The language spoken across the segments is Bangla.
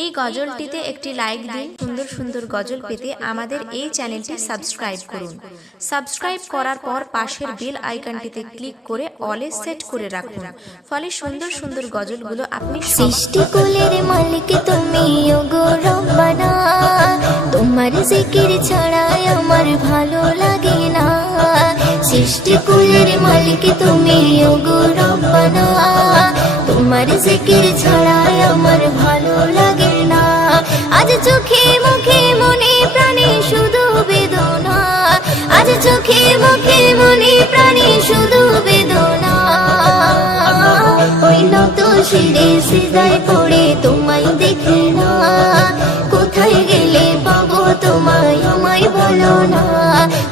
এই গজলটিতে একটি লাইক দিন। সুন্দর সুন্দর গজল পেতে আমাদের এই চ্যানেলটি সাবস্ক্রাইব করুন। সাবস্ক্রাইব করার পর পাশের বেল আইকনটিতে ক্লিক করে অলে সেট করে রাখুন, ফলে সুন্দর সুন্দর গজলগুলো আপনি সৃষ্টিকুলের মালিক তুমি ওগো রব্বানা, তোমার জিকির ছাড়া আমার ভালো লাগে না। সৃষ্টিকুলের মালিক তুমি ওগো রব্বানা, তোমার জিকির ছাড়া আমার ভালো লাগে না। আজ চোখে মুখে মনে প্রাণে শুধু বেদনা, আজ চোখে মুখে মনে প্রাণে শুধু বেদনা। ওই নত শিরে সিজদায় পড়ে তোমায় দেখে না, কোথায় গেলে পাবো তোমায় আমায় বলো না।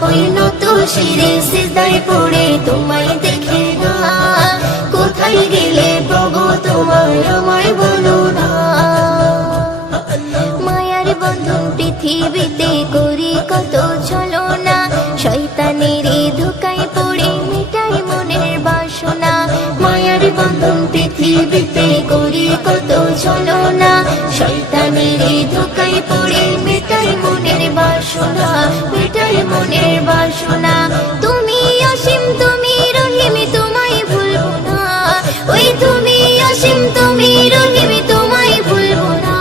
ওই নত শিরে সিজদায় পড়ে তোমায় দেখে না, কোথায় গেলে পাবো তোমায় আমায় বলো না। মায়ার বন্ধন পৃথিবীতে করি কত ছলনা, শয়তানের ধোকায় পড়ে মেটাই মনের বাসনা। মায়ার বন্ধন পৃথিবীতে করি কত ছলনা, শয়তানের ধোকায় পড়ে মেটাই মনের বাসনা, মেটাই মনের বাসনা। তুমি অসীম তুমি রহিম তোমায় ভুলবো না, ওই তুমি অসীম তুমি রহিম তোমায় ভুলবো না।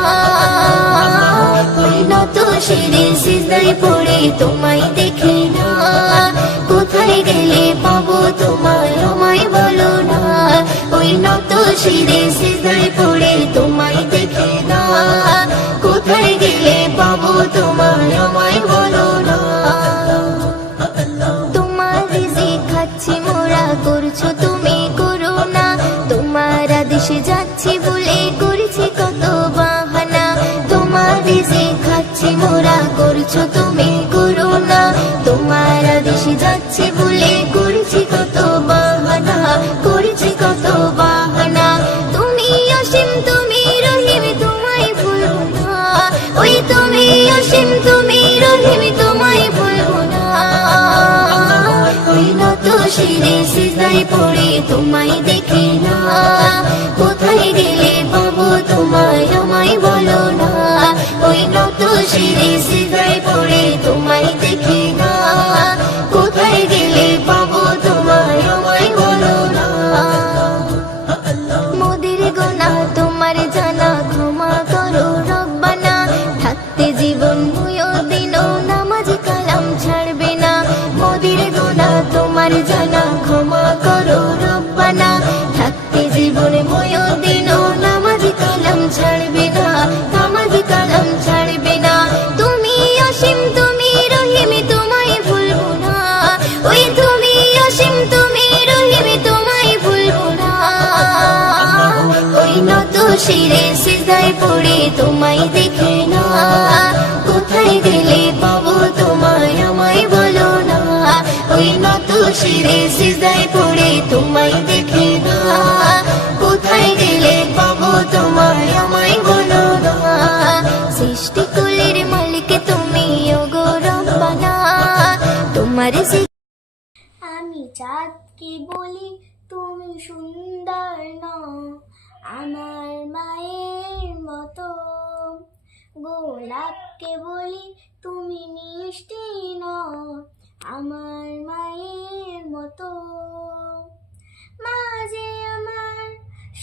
ওই নত শিরে সিজদায় পড়ে তোমায় দেখে না, কোথায় গেলে পাবো তোমায় আমায় বলো না। ওই নত শিরে সিজদায় পড়ে তোমায় দেখে না, কোথায় গেলে পাবো তোমায় আমায় বলো না। তোমার রিজিক খাচ্ছি মোরা করছো তুমি করুণা, তোমার আদেশে যাচ্ছি বলে করেছি কত বাহানা। তোমার রিজিক খাচ্ছি মোরা করছো তুমি করুণা, তোমার আদেশে যাচ্ছি বলে করেছি কত বাহানা, করেছি কত বাহানা। তুমি অসীম তুমি রহিম তোমায় ভুলবো না, ওই তুমি অসীম তুমি রহিম তোমায় ভুলবো না। ওই নত শিরে সিজদায় পড়ে তোমায় দেখে না, কোথায় গেলে পাবো তোমায় আমায় বলো না। ওই নত শিরে সিজদায় পড়ে তোমায় দেখে না, কোথায় গেলে পাবো তোমায় আমায় বলো না। মোদের গোনা তোমার জানা ক্ষমা করো রব্বানা, থাকতে জীবন দিনও নামাজ কালাম ছাড়বে না। মোদের গোনা তোমার জানা ক্ষমা করো রব্বানা, থাকতে জীবন দিনও নামাজ কালাম ছাড়বে না, নামাজ কালাম ছাড়বে না। তুমি অসীম তুমি রহিম তোমায় ভুলবো না, ওই তুমি অসীম তুমি রহিম তোমায় ভুলবো না। ওই নত শিরে সিজদায় পড়ে তোমায় দেখে না, কোথায় গেলে পাবো তোমায় আমায় বলো না। ওই নত শিরে সিজদায় পড়ে তোমায় দেখে না, কোথায় গেলে পাবো তোমায় আমায় বলো না। সৃষ্টিকুলের মালিক তুমি ওগো রব্বানা, তোমার আমি চাঁদকে বলি তুমি সুন্দর নও, আমার মায়ের মতো। গোলাপকে বলি তুমি মিষ্টি নও, আমার মায়ের মতো। মাঝে আমার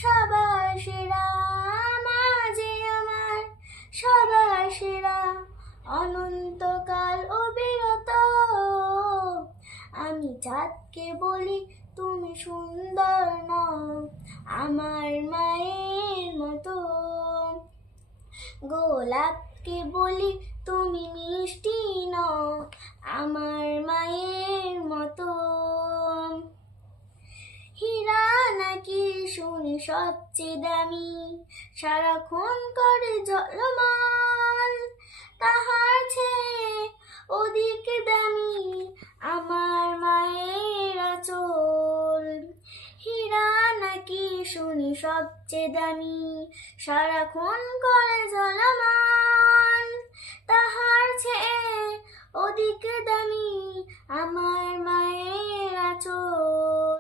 সবার সেরা, মাঝে আমার সবার সেরা, অনন্তকাল অবিরত। আমি চাঁদকে বলি তুমি সুন্দর নও, আমার মায়ের মতো। গোলাপকে বলি তুমি মিষ্টি নও, আমার মায়ের মতো। হীরা নাকি শুনি সবচেয়ে দামি, সারাক্ষণ করে ঝলমল, তাহার চেয়ে অধিক দামি আমার মায়ের আঁচল। হীরা নাকি শুনি সবচেয়ে দামি, সারাক্ষণ করে ঝলমল, তাহার চেয়ে অধিক দামি আমার মায়ের আঁচল।